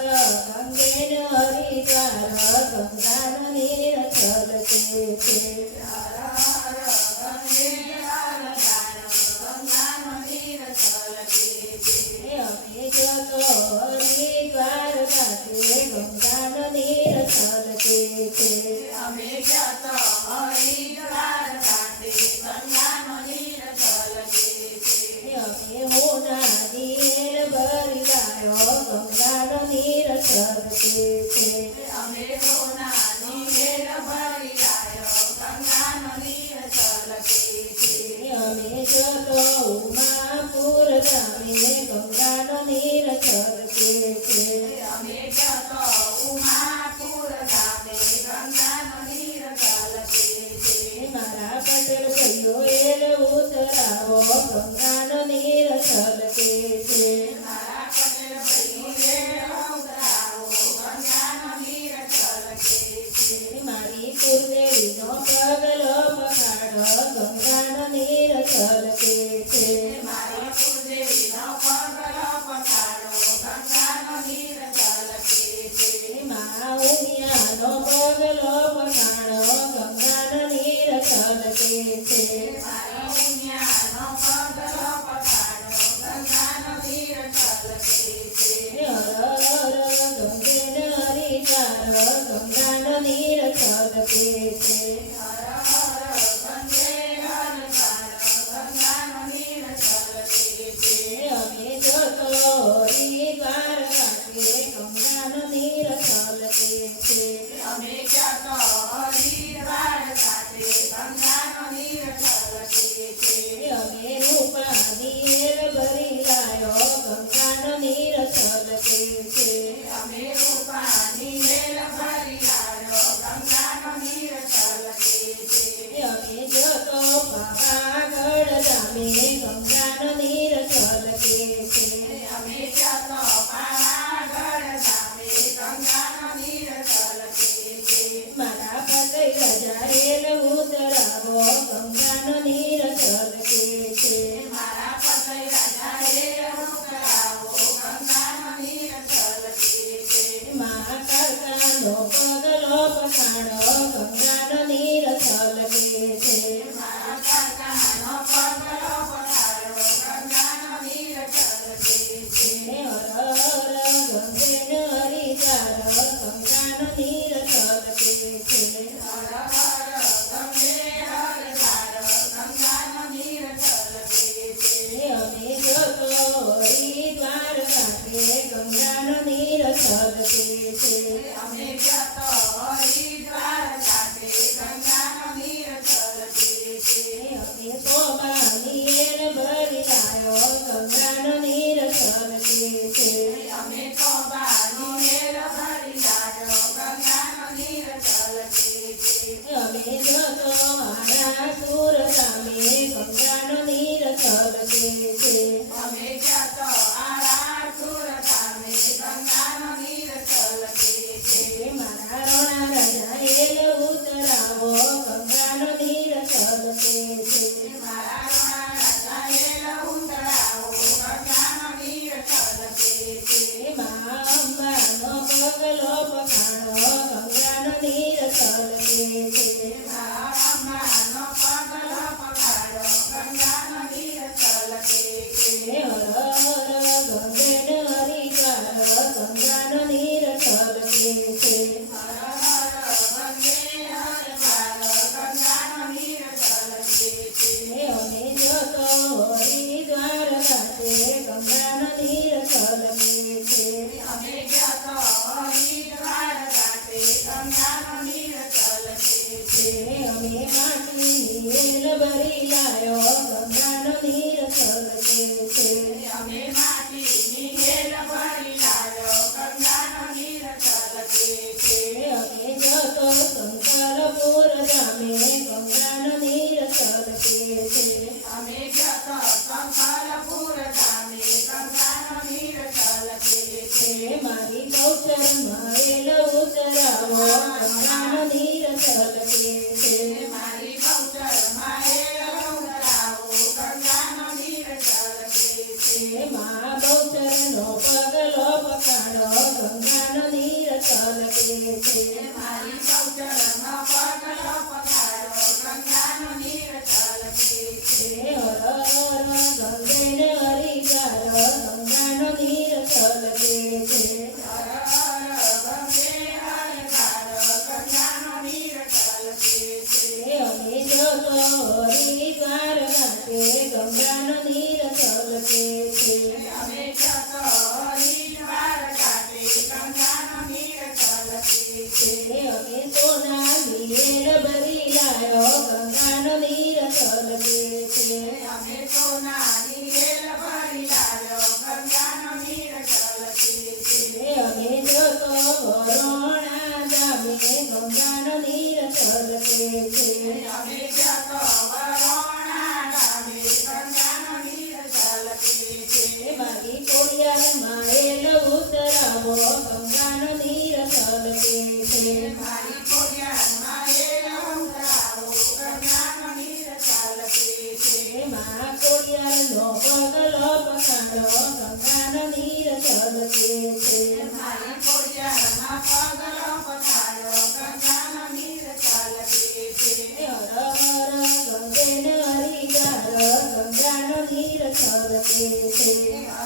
ગંગે હરિદ્વાર ગંગાનો નીર છલકે છે. અમે જતો હરિદ્વાર ઘાટે ગંગાનો નીર છલકે છે. અમે જતો હરિદ્વાર ઘાટે ગંગાનો નીર છલકે છે. અમે હોનાની હેલ ભરી લાયો ગંગાનો નીર છલકે છે. અમે સોનાની હેલ ભરી લાયો ગંગાનો નીર છલકે છે. અમે જતો ઉમાપુર ગામે ગંગાનો નીર છલકે છે. અમે જતો ઉમાપુર ગામે ગંગાનો નીર છલકે છે. મારા પટેલ ભાઈઓ એલ ઉતરાવો ગંગાનો નીર છલકે છે. મારા પટેલ ભાઈ હેલ ઉતરાવો ગંગાનો નીર છલકે છે. મારી કુળદેવીનો પગલો પખાડો ગંગાનો નીર છલકે છે. મારી કુળદેવીનો પગલો પખાડો ગંગાનો નીર છલકે છે. મા ઉમિયાનો પગલો પખાડો ગંગાનો નીર છલકે છે. મારા ઉમિયાનો પગલો પખાડો ગંગાનો નીર છલકે છે. હર હર ગંગે હરિદ્વાર ગંગાનો નીર છલકે છે. હર હર ગંગે હરિદ્વાર ગંગાનો નીર છલકે છે. અમે જતો હરિદ્વાર ઘાટે ગંગાનો નીર છલકે છે. અમે જતો હરિદ્વાર ઘાટે ગંગાનો નીર છલકે છે. અમે રૂપાની હેલ ભરી લાયો ગંગાનો નીર છલકે છે. અમે રૂપાની હેલ ભરી લાયો ગંગાનો નીર છલકે છે. અમે જતો પાવાગઢ ગામે ગંગાનો નીર છલકે છે. અમે જતો પાવાગઢ ગામે ગંગાનો નીર છલકે છે. મારા પતે ગજા હેલ ઉતરાવો ગંગાનો નીર છલકે છે. મારા પતય રાજા હેલ ઉતરાવો ગંગાનો નીર છલકે છે. મા કાકાનો પગલો પખાડો ગંગાનો નીર છલકે છે. મારા કાકાનો પગલો પખાડો ગંગાનો નીર છલકે છે. હર હર ગંગે હરિદ્વાર ગંગાનો નીર છલકે છે. હર હર ગંગે હરિદ્વાર ગંગાનો નીર છલકે છે. અમે જતો હરિદ્વાર ઘાટે ગંગાનો નીર છલકે છે. અમે જતો હરિદ્વાર ઘાટે ગંગાનો નીર છલકે છે. અમે સોમાની હેલ ભરી લાયો ગંગાનો નીર છલકે છે. અમે તોબાની હેલ ભરી લાયો ગંગાનો નીર છલકે છે. અમે જતો આરાસુર ગામે ગંગાનો નીર છલકે છે. અમે જતો આરાસુર ગામે ગંગાનો નીર છલકે છે. મારા રોણા રાજા હેલ ઉતરાવો ગંગાનો નીર છલકે છે. મારા રોણા રાજા હેલ ઉતરાવો ગંગાનો નીર છલકે છે. મા અંબાનો પગલો પખાડો ગંગાનો નીર છલકે છે. મારા અંબાનો પગલો પખાડો ગંગાનો નીર છલકે છે. હર હર ગંગે હરિદ્વાર ગંગાનો નીર છલકે છે. હર હર ગંગે હરિદ્વાર ગંગાનો નીર છલકે છે. અમે જતો હરિદ્વાર ઘાટે ગંગાનો નીર છલકે છે. અમે જતો હરિદ્વાર ઘાટે ગંગાનો નીર છલકે છે. અમે માટીની હેલ ભરી લાયો ગંગાનો નીર છલકે છે. અમે માટીની હેલ ભરી લાયો ગંગાનો નીર છલકે છે. અમે જતો શંકરપુર ગામે ગંગાનો નીર છલકે છે. અમે જતો શંકરપુર ગામે ગંગાનો નીર છલકે છે. મારી ગૌચરમાં હેલ ઉતરાવો ગંગાનો નીર છલકે છે. મારી ગૌચરમાં હેલ ઉતરાવો ગંગાનો નીર છલકે છે. મા એમાં બહુચરનો પગલો પખાડો ગંગાનો નીર છલકે છે. મારી બહુચરણનો પગલો પખાડો ગંગાનો નીર છલકે છે. હર હર ગંગે ને હરિદ્વાર ગંગાનો નીર છલકે છે. હર હર ગંગે હરિદ્વાર ગંગાનો નીર છલકે છે. અમે જતો હરિદ્વાર ઘાટે ગંગાનો નીર છલકે છે. અમે જતો હરિદ્વાર ઘાટે ગંગાનો નીર છલકે છે. અમે સોના લીલ ભરી લાયો ગંગાનો નીર છલકે છે. અમે સોનાની રેલ ભરી લાવ્યો ગંગાનો નીર છલકે છે. અમે જતો વરોણા ગામે ગંગાનો નીર છલકે છે. અમે જતો વરોણા ગામે ગંગાનો નીર છલકે છે. મારી કોડિયારમાં એલ ઉતરાવો ગંગાનો નીર છલકે છે. મારી ખોડિયારમાં રેલ ઉતરાવો ગંગાનો નીર છલકે છે. એમાં કોડિયારનો પગલો પખાડો ગંગાનો નીર છલકે છે. મારી ખોડિયારમાં પગલો પધાર્યો ગંગાનો નીર છલકે છે. હર હર ગંગે ને હરિદ્વાર ગંગાનો નીર છલકે છે. હર